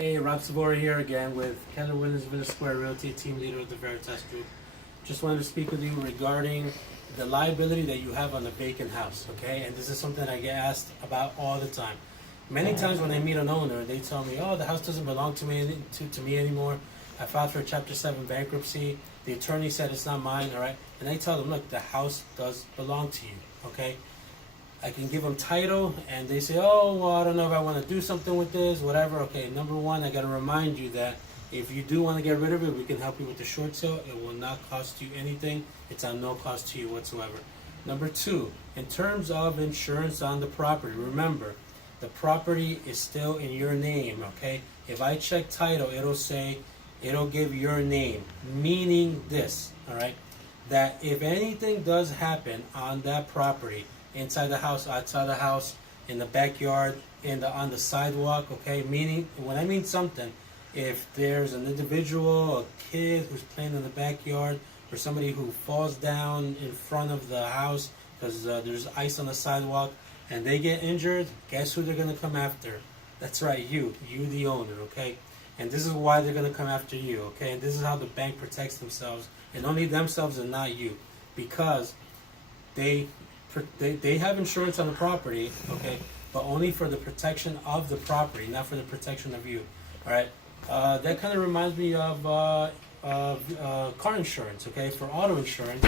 Hey, Rob Sivori here again with Keller Williams Village Square Realty, team leader of the Veritas Group. Just wanted to speak with you regarding the liability that you have on the vacant house, okay? And this is something I get asked about all the time. Many times when I meet an owner, they tell me, oh, the house doesn't belong to me anymore. I filed for a Chapter 7 bankruptcy. The attorney said it's not mine, all right? And I tell them, look, the house does belong to you, okay? I can give them title, and they say, oh, well, I don't know if I want to do something with this, whatever. Okay, number one, I got to remind you that if you do want to get rid of it, we can help you with the short sale. It will not cost you anything. It's on no cost to you whatsoever. Number two, in terms of insurance on the property, remember, the property is still in your name, okay? If I check title, it'll give your name, meaning this, all right? That if anything does happen on that property, inside the house, outside the house, in the backyard, on the sidewalk, okay? Meaning, when I mean something, if there's an individual, a kid who's playing in the backyard, or somebody who falls down in front of the house because there's ice on the sidewalk, and they get injured, guess who they're going to come after? That's right, you the owner, okay? And this is why they're going to come after you, okay? And this is how the bank protects themselves, and only themselves and not you, because they have insurance on the property, okay, but only for the protection of the property, not for the protection of you. All right, that kind of reminds me of car insurance. Okay, for auto insurance,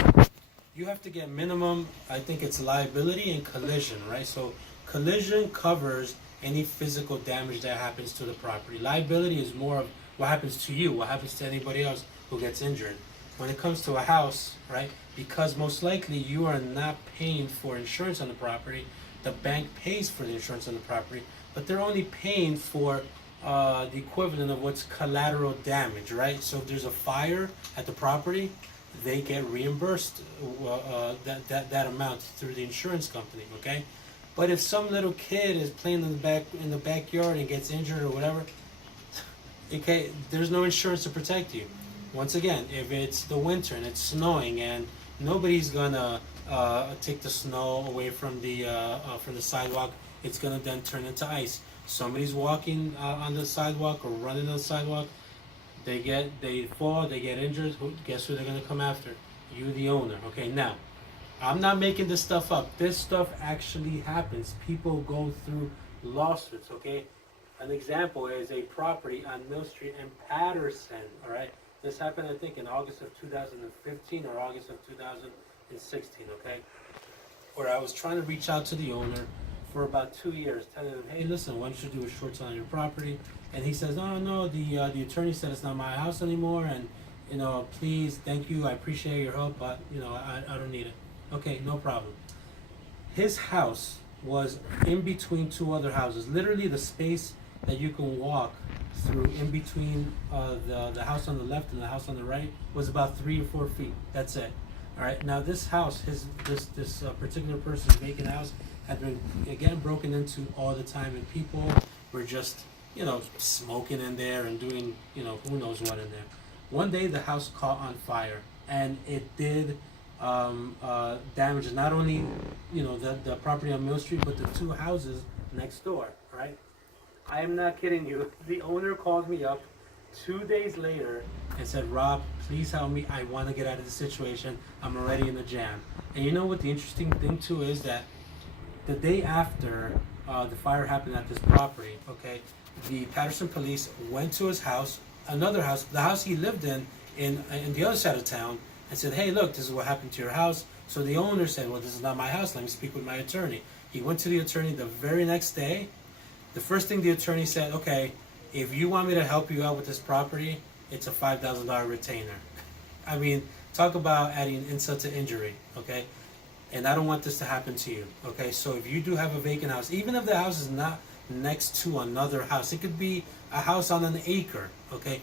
you have to get minimum. I think it's liability and collision, right? So collision covers any physical damage that happens to the property. Liability is more of what happens to you, what happens to anybody else who gets injured. When it comes to a house, right, because most likely you are not paying for insurance on the property, the bank pays for the insurance on the property, but they're only paying for the equivalent of what's collateral damage, right? So if there's a fire at the property, they get reimbursed that amount through the insurance company, okay? But if some little kid is playing in the backyard and gets injured or whatever, okay, there's no insurance to protect you. Once again, if it's the winter and it's snowing and nobody's gonna take the snow away from the sidewalk, it's gonna then turn into ice. Somebody's walking on the sidewalk or running on the sidewalk, they fall, they get injured. Guess who they're gonna come after? You, the owner. Okay, now, I'm not making this stuff up. This stuff actually happens. People go through lawsuits. Okay, an example is a property on Mill Street in Patterson. All right. This happened, I think, in August of 2015 or August of 2016, okay? Where I was trying to reach out to the owner for about 2 years, telling him, hey, listen, why don't you do a short sale on your property? And he says, oh, no, the attorney said it's not my house anymore, and, please, thank you, I appreciate your help, but, I don't need it. Okay, no problem. His house was in between two other houses, literally the space that you can walk through in between the house on the left and the house on the right was about 3 or 4 feet. That's it. All right. Now this house, this particular person's vacant house, had been again broken into all the time, and people were just smoking in there and doing who knows what in there. One day the house caught on fire, and it did damage not only the property on Mill Street, but the two houses next door. Right. I am not kidding you. The owner called me up 2 days later and said, Rob, please help me. I want to get out of the situation. I'm already in the jam. And you know what the interesting thing too is that the day after the fire happened at this property, okay, the Patterson police went to his house, another house, the house he lived in the other side of town, and said, hey, look, this is what happened to your house. So the owner said, well, this is not my house. Let me speak with my attorney. He went to the attorney the very next day. The first thing the attorney said, okay, if you want me to help you out with this property, it's a $5,000 retainer. I mean, talk about adding insult to injury, okay? And I don't want this to happen to you, okay? So if you do have a vacant house, even if the house is not next to another house, it could be a house on an acre, okay?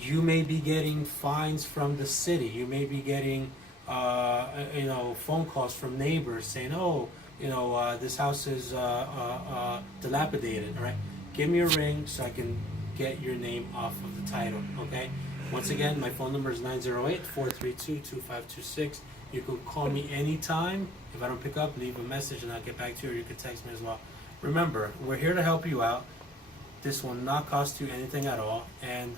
You may be getting fines from the city. You may be getting, phone calls from neighbors saying, oh, this house is dilapidated, all right? Give me a ring so I can get your name off of the title, okay? Once again, my phone number is 908-432-2526. You can call me anytime. If I don't pick up, leave a message and I'll get back to you, or you can text me as well. Remember, we're here to help you out. This will not cost you anything at all, and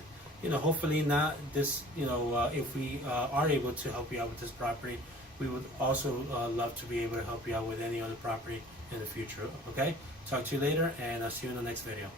hopefully not this. If we are able to help you out with this property, we would also love to be able to help you out with any other property in the future. Okay, talk to you later, and I'll see you in the next video.